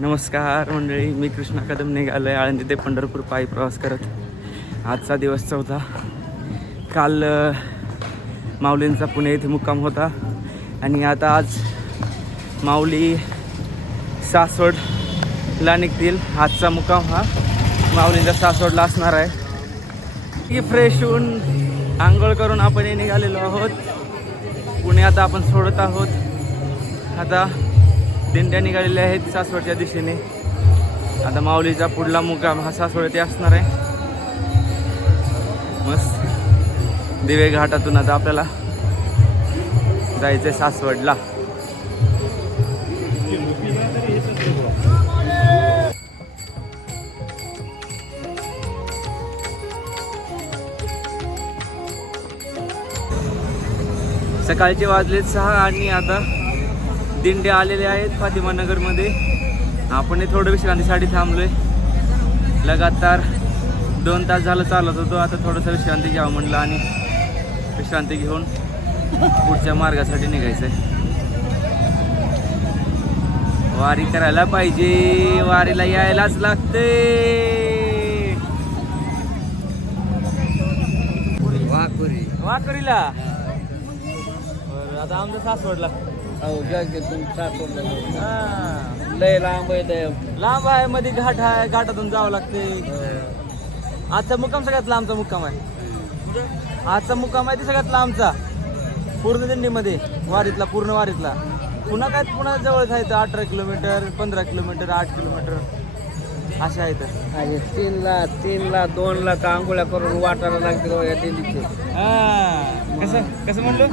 नमस्कार मंडळी, मी कृष्णा कदम निघालो आहे आळंदी ते पंढरपूर पायी प्रवास करत. आजचा दिवस चौथा. काल माऊलींचा पुणे येथे मुक्काम होता आणि आता आज माऊली सासवडला निघतील. आजचा मुक्काम हा माऊलींचा सासवडला असणार आहे. की फ्रेश होऊन आंघोळ करून आपण निघालेलो आहोत. पुणे आता आपण सोडत आहोत. आता दिंड्या निघालेल्या आहेत सासवडच्या दिशेने. आता माऊलीचा पुढला मुक्काम हा सासवड येथे असणार आहे. मस्त दिवे घाटातून आता आपल्याला जायचं आहे सासवडला. सकाळचे वाजले 6 आणि आता दिंडे आलेले आहेत फातिमा नगरमध्ये. आपण थोडं विश्रांतीसाठी थांबलोय. लगातार 2 तास झालं चालत होतो. आता थोडंसं विश्रांती घ्यावं म्हणलं आणि विश्रांती घेऊन पुढच्या मार्गासाठी निघायचं आहे. वारी करायला पाहिजे, वारीला यायलाच लागते. वाकरीला आता आमचं सासवडला. लय लांब आहे, लांब आहे, मध्ये घाट आहे, घाटातून जावं लागते. आजचा मुक्काम सगळ्यात लांबचा मुक्काम आहे. आजचा मुक्काम आहे ते सगळ्यात लांबचा पूर्ण दिंडीमध्ये, वारीतला, पूर्ण वारीतला. पुन्हा काय पुन्हा जवळच आहे. 18 किलोमीटर, 15 किलोमीटर, 8 किलोमीटर असे आहेत. 3ला 2ला आंघोळ्या करून वाटायला लागते या दिल्लीचे. कसं म्हणलो?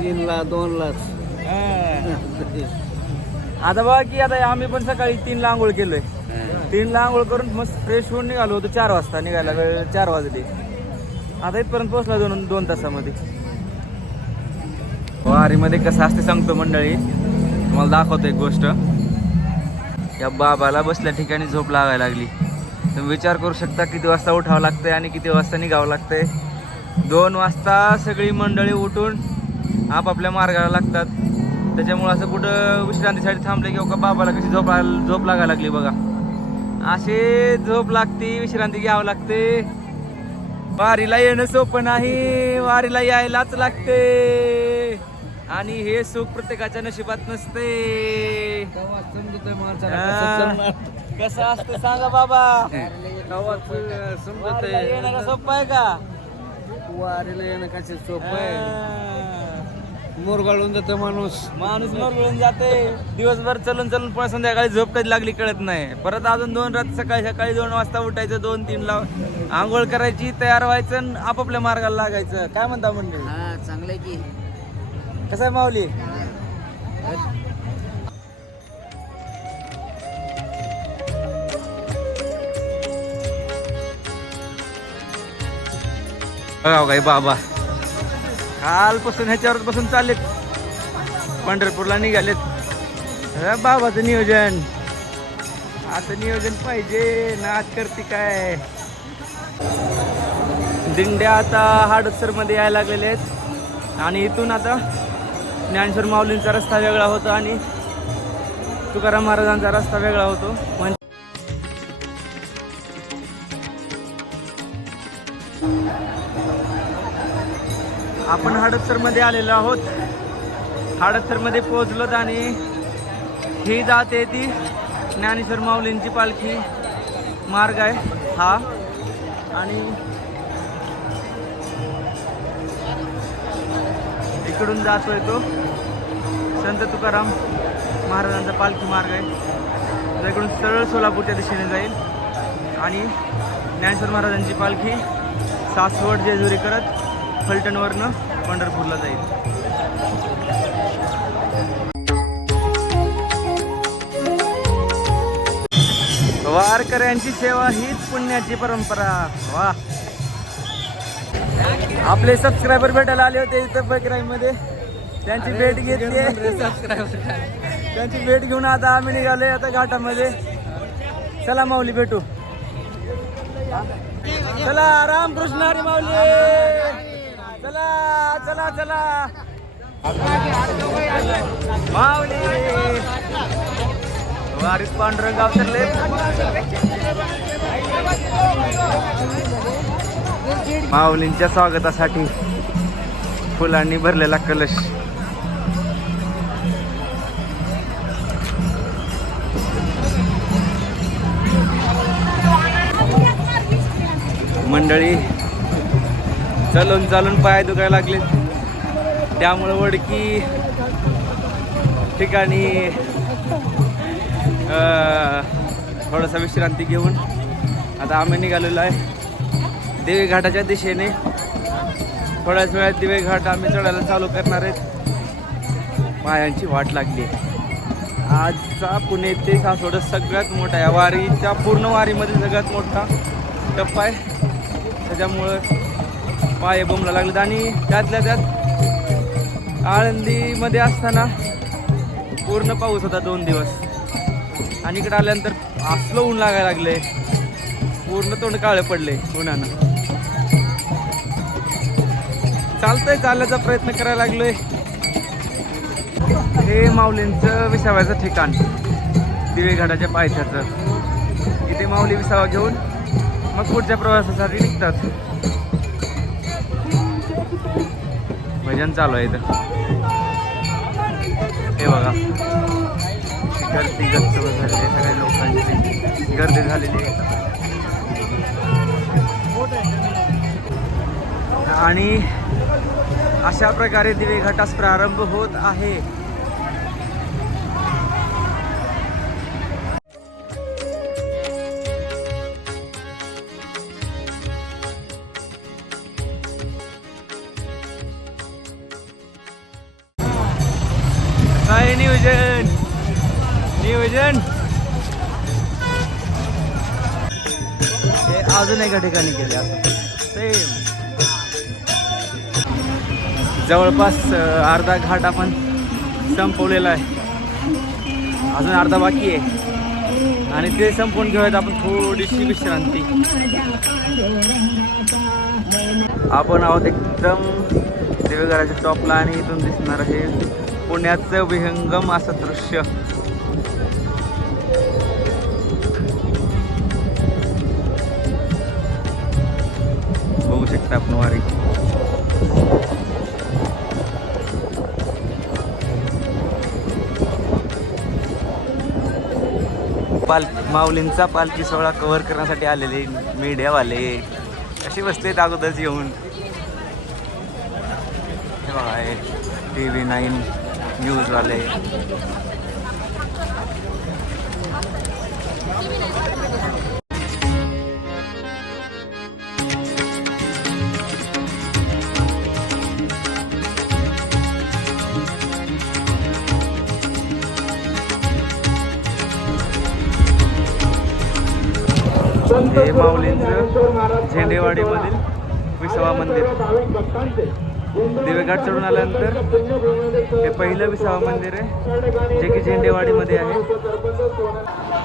3ला 2ला. आता बघा की आता आम्ही पण सकाळी 3ला आंघोळ केलोय. 3ला आंघोळ करून मस्त फ्रेश होऊन निघालो होतो. 4 वाजता निघायला वेळ 4 वाजले. आता इथपर्यंत पोहोचला 2 तासामध्ये. वारीमध्ये कसं असते सांगतो मंडळी. तुम्हाला दाखवतो एक गोष्ट. या बाबाला बसल्या ठिकाणी झोप लागायला लागली. तुम्ही विचार करू शकता किती वाजता उठावं लागतंय आणि किती वाजता निघावं लागतंय. 2 वाजता सगळी मंडळी उठून आपापल्या मार्गाला लागतात. त्याच्यामुळं असं कुठं विश्रांतीसाठी थांबले किंवा बाबाला कशी झोप लागायला लागली बघा. असे झोप लागते, विश्रांती घ्यावं लागते. वारीला येणं सोपं नाही, वारीला यायलाच लागते. आणि हे सुख प्रत्येकाच्या नशिबात नसते. कसं असतं सांगा बाबा. समजत येणं का सोपं आहे का? वारीला येणं कसे सोपं आहे. मोरगाळून जातो माणूस मोरगळून जाते. दिवसभर चलून पण संध्याकाळी झोप कधी लागली कळत नाही. परत अजून 2 रात सकाळी 2 वाजता उठायचं, 2-3ला आंघोळ करायची, तयार व्हायचं आणि आपापल्या मार्गाला लागायचं. काय म्हणता म्हणजे? हा, चांगलंय की. कसं आहे माऊली? बघा काही बाबा कालपासून ह्याच्यावर बसून चाललेत, पंढरपूरला निघालेत. बाबाचं नियोजन. आता नियोजन पाहिजे, नाच करते काय. दिंड्या आता हडपसर मध्ये यायला लागलेले आहेत आणि इथून आता ज्ञानेश्वर माऊलींचा रस्ता वेगळा होतो आणि तुकाराम महाराजांचा रस्ता वेगळा होतो. आपण हडपसरमध्ये आलेलो आहोत. हडपसरमध्ये पोहोचलोत आणि ही जाते ती ज्ञानेश्वर माऊलींची पालखी मार्ग आहे हा. आणि इकडून जातोय तो संत तुकाराम महाराजांचा पालखी मार्ग आहे. इकडून सरळ सोलापूरच्या दिशेने जाईल आणि ज्ञानेश्वर महाराजांची पालखी सासवड जेजुरी करत फलटणवरनं पंढरपूरला जाईल. वारकऱ्यांची सेवा हीच पुण्याची परंपरा. वा, आपले सबस्क्रायबर भेटायला आले होते इथं बकराईमध्ये. त्यांची भेट घेतली. त्यांची भेट घेऊन आता आम्ही निघालोय आता घाटामध्ये. चला माऊली भेटू. चला, रामकृष्ण हरी माऊली. चला चला चला माऊली. वारीत पांढरं गाव तरले. माऊलींच्या स्वागतासाठी फुलांनी भरलेला कलश. मंडळी चालून चालून पाय दुखायला लागले, त्यामुळं वडकी ठिकाणी थोडासा विश्रांती घेऊन आता आम्ही निघालेलो आहे देवी घाटाच्या दिशेने. थोड्याच वेळात दिवे घाट आम्ही चढायला चालू करणार आहेत. पायांची वाट लागली. आजचा पुणे ते सासवड सगळ्यात मोठा या वारीच्या पूर्ण वारीमध्ये सगळ्यात मोठा टप्पा आहे. त्याच्यामुळं पाय बोंबला लागलेत. आणि त्यातल्या त्यात आळंदीमध्ये असताना पूर्ण पाऊस होता 2 दिवस, आणि इकडे आल्यानंतर असलं ऊन लागायला लागले, पूर्ण तोंड काळे पडले उन्हानं. चालतंय, चालण्याचा प्रयत्न करायला लागलोय. हे माऊलींचं विसाव्याचं ठिकाण दिवे घाटाच्या पायथ्याचं. इथे माऊली विसावा घेऊन मग पुढच्या प्रवासासाठी निघतात. भजन चालू आहे इथं. हे बघा गर्दी गच्च झालेली आहे, सगळ्या लोकांची गर्दी झालेली आहे. आणि अशा प्रकारे दिवे घाटास प्रारंभ होत आहे. काय नियोजन नियोजन हे अजून एका ठिकाणी केले असं सेम. जवळपास अर्धा घाट आपण संपवलेला आहे, अजून अर्धा बाकी आहे. आणि ते संपवून घेऊयात आपण थोडीशी विश्रांती. आपण आहोत एकदम देवीघराच्या टॉपला, आणि इथून दिसणार आहे पुण्याचं विहंगम असं दृश्य. बघू शकता आपण वारी. माऊलींचा पालखी सोहळा कव्हर करण्यासाठी आलेले मीडियावाले असे बसलेत अगोदरच येऊन. हे बघा TV9 न्यूजवाले. हे माऊलींचं झेंडेवाडीमधील विसावा मंदिर. दिवेघाट चढून आल्यानंतर हे पहिलं विसावा मंदिर आहे, जे की झेंडेवाडीमध्ये आहे.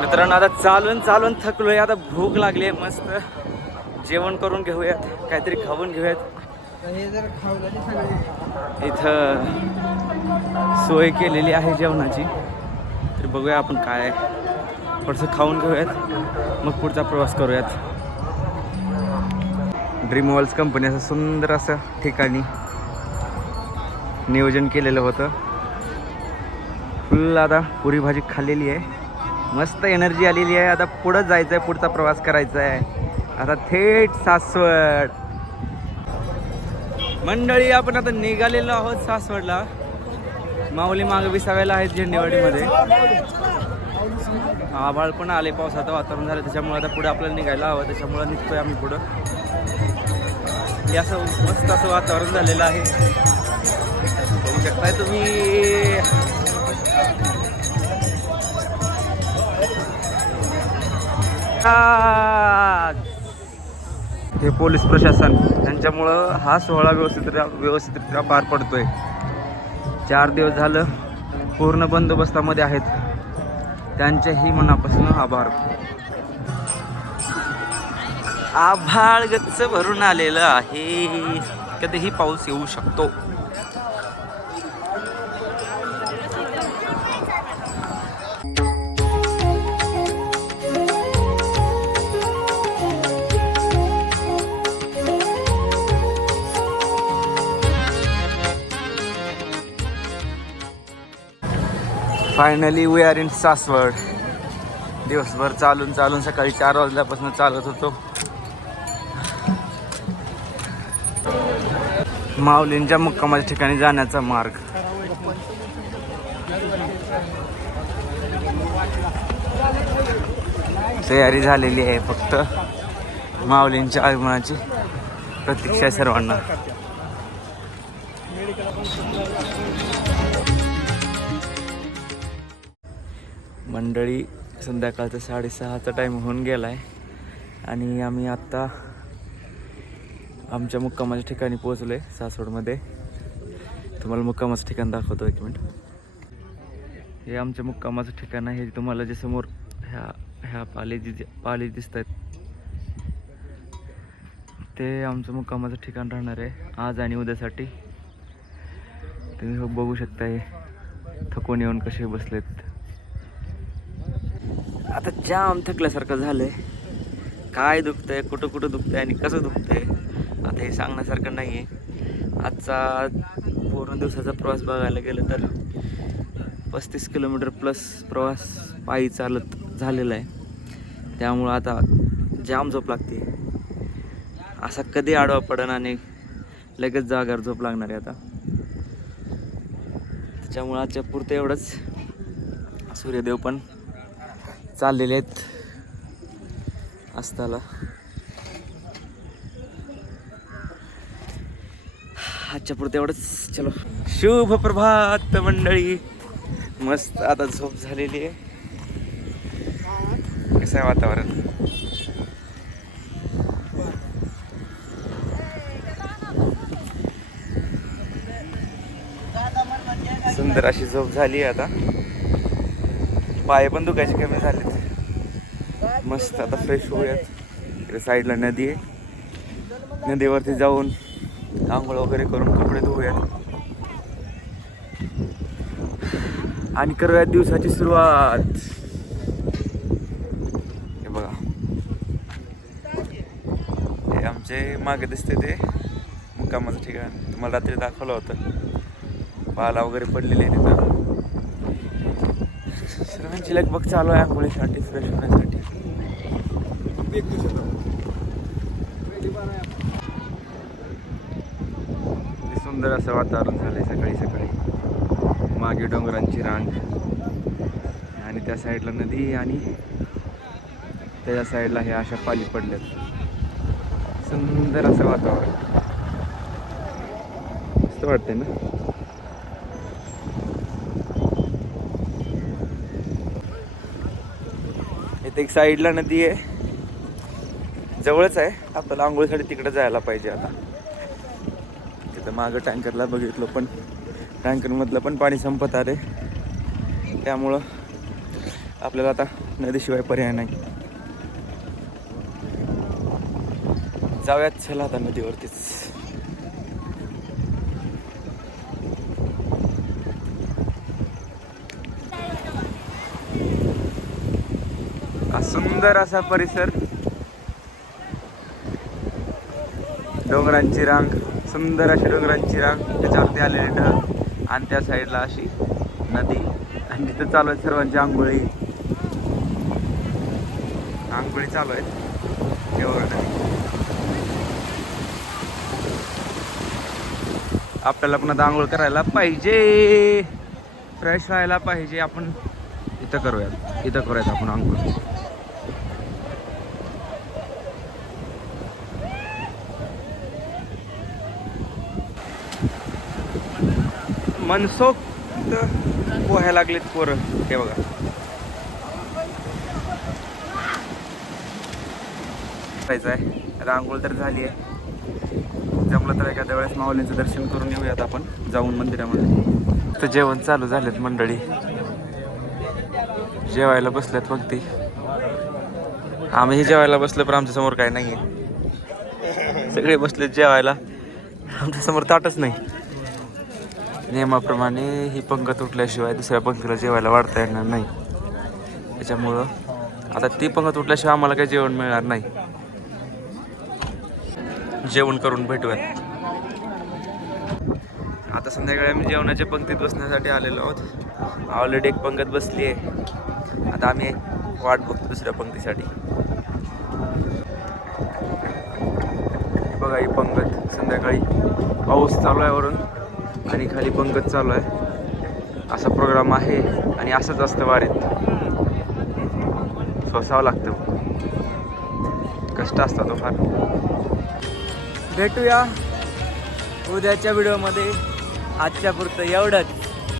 मित्रांनो आता चालून चालून थकलोय, आता भूक लागली आहे. मस्त जेवण करून घेऊयात, काहीतरी खाऊन घेऊयात. इथं सोय केलेली आहे जेवणाची, तर बघूया आपण काय थोडंसं खाऊन घेऊयात, मग पुढचा प्रवास करूयात. ड्रीम वॉल्स कंपनी असं सुंदर असं ठिकाणी नियोजन केलेलं होतं. फुल आता पुरी भाजी खाल्लेली आहे, मस्त एनर्जी आलेली आहे. आता पुढं जायचं आहे, पुढचा प्रवास करायचा आहे. आता थेट सासवड. मंडळी आपण आता निघालेलो आहोत सासवडला. माऊली मागे विसाव्याला आहेत झेंडेवाडीमध्ये. आभाळ पण आले, पावसाचं वातावरण झालं, त्याच्यामुळे आता पुढे आपल्याला निघायला हवं, त्याच्यामुळे निघतोय आम्ही पुढं. हे असं मस्त असं वातावरण झालेलं आहे, बघू शकताय तुम्ही. हे पोलीस प्रशासन त्यांच्यामुळं हा सोहळा व्यवस्थितरित्या पार पडतोय. 4 दिवस झालं पूर्ण बंदोबस्तामध्ये आहेत, त्यांचेही मनापासून आभार. आभाळ गच्च भरून आलेलं आहे, कधीही पाऊस येऊ शकतो. Finally we are in Saswad. दिवसभर चालून चालून सकाळी 4 वाजल्यापासून चालत होतो. माऊलींच्या मुक्कामाच्या ठिकाणी जाण्याचा मार्ग. तयारी झालेली आहे, फक्त माऊलींच्या आगमनाची प्रतीक्षा आहे सर्वांना. मंडळी, संध्याकाळचा 6:30चा टाईम होऊन गेला आहे आणि आम्ही आत्ता आमच्या मुक्कामाच्या ठिकाणी पोहोचलो आहे सासवडमध्ये. तुम्हाला मुक्कामाचं ठिकाण दाखवतो, एक मिनिट. हे आमच्या मुक्कामाचं ठिकाण आहे. तुम्हाला जे समोर ह्या पाले दिसत आहेत ते आमचं मुक्कामाचं ठिकाण राहणार आहे आज आणि उद्यासाठी. तुम्ही बघू शकता, हे थकून येऊन कसे बसलेत. आता जाम थकल्यासारखं झालंय. काय दुखतंय, कुठं कुठं दुखतंय आणि कसं दुखतंय आता हे सांगण्यासारखं नाही आहे. आजचा पूर्ण दिवसाचा प्रवास बघायला गेलं तर 35 किलोमीटर प्लस प्रवास पायी चालत झालेला आहे. त्यामुळं आता जाम झोप लागते. असा कधी आडवा पडन आणि लगेच जागावर झोप लागणार आहे आता. त्याच्यामुळं आजच्या पुरतं एवढंच. सूर्यदेव पण चाललेले आहेत अस्ताला. आजच्या पुरतं एवढंच. चलो, शुभ प्रभात मंडळी. मस्त आता झोप झालेली आहे. कसं आहे वातावरण? सुंदर अशी झोप झाली आहे. आता पाय पण दुखायचे कमी झालेत. मस्त आता फ्रेश होऊयात. इकडे साईडला नदी आहे, नदीवरती जाऊन आंघोळ वगैरे करून कपडे धुवूयात आणि करूयात दिवसाची सुरुवात. हे बघा, हे आमचे मागे दिसते ते मुक्कामाचं ठिकाण. तुम्हाला रात्री दाखवलं होतं. पाला वगैरे पडलेले आहे तिथं. सर्वांची लगबग चालू आहे आंघोळीसाठी, फ्रेश होण्यासाठी. सुंदर असं वातावरण झालंय सकाळी सकाळी. मागे डोंगरांची रांग आणि त्या साईडला नदी आणि त्याच्या साईडला हे अशा पाली पडल्यात. सुंदर असं वातावरण, मस्त वाटतंय ना. इथे एक साईडला नदी आहे, जवळच आहे. आपल्याला आंघोळीसाठी तिकडे जायला पाहिजे. आता तिथं मागं टँकरला बघितलं, पण टँकरमधलं पण पाणी संपत आले. त्यामुळं आपल्याला आता नदीशिवाय पर्याय नाही. जाऊयात, चला आता नदीवरतीच. सुंदर असा परिसर, डोंगरांची रांग, सुंदर अशी डोंगरांची रांग, त्याच्यावरती आलेले ढग आणि त्या साईडला अशी नदी. आणि तिथं चालू आहेत सर्वांची आंघोळी चालू आहेत. एवढं आपल्याला पण आता आंघोळ करायला पाहिजे, फ्रेश व्हायला पाहिजे. आपण इथं करूयात आपण आंघोळ. मनसोक्त पोहायला लागलेत पोरं. हे बघा, जायचं आहे. रांगोळ तर झाली आहे. जमलं तर एखाद्या वेळेस माऊलींचं दर्शन करून येऊयात आपण जाऊन मंदिरामध्ये. तर जेवण चालू झालेत मंडळी, जेवायला बसल्यात मग ती. आम्ही जेवायला बसलो, पण आमच्या समोर काय नाही आहे. सगळे बसलेत जेवायला, आमच्या समोर ताटच नाही. नियमाप्रमाणे ही पंगत उठल्याशिवाय दुसऱ्या पंक्तीला जेवायला वाढता येणार नाही. त्याच्यामुळं आता ती पंगत उठल्याशिवाय आम्हाला काही जेवण मिळणार नाही. जेवण करून भेटूयात. आता संध्याकाळी आम्ही जेवणाच्या पंक्तीत बसण्यासाठी आलेलो आहोत. ऑलरेडी एक पंगत बसली आहे. आता आम्ही वाट बघतो दुसऱ्या पंक्तीसाठी. बघा ही पंगत संध्याकाळी पाऊस चालू आहे वरून आणि खाली पंगत चालू आहे. असा प्रोग्राम आहे आणि असंच असतं वारीत. सोसावं लागतं, कष्ट असतात तो फार. भेटूया उद्याच्या व्हिडिओमध्ये. आजच्या पुरतं एवढंच.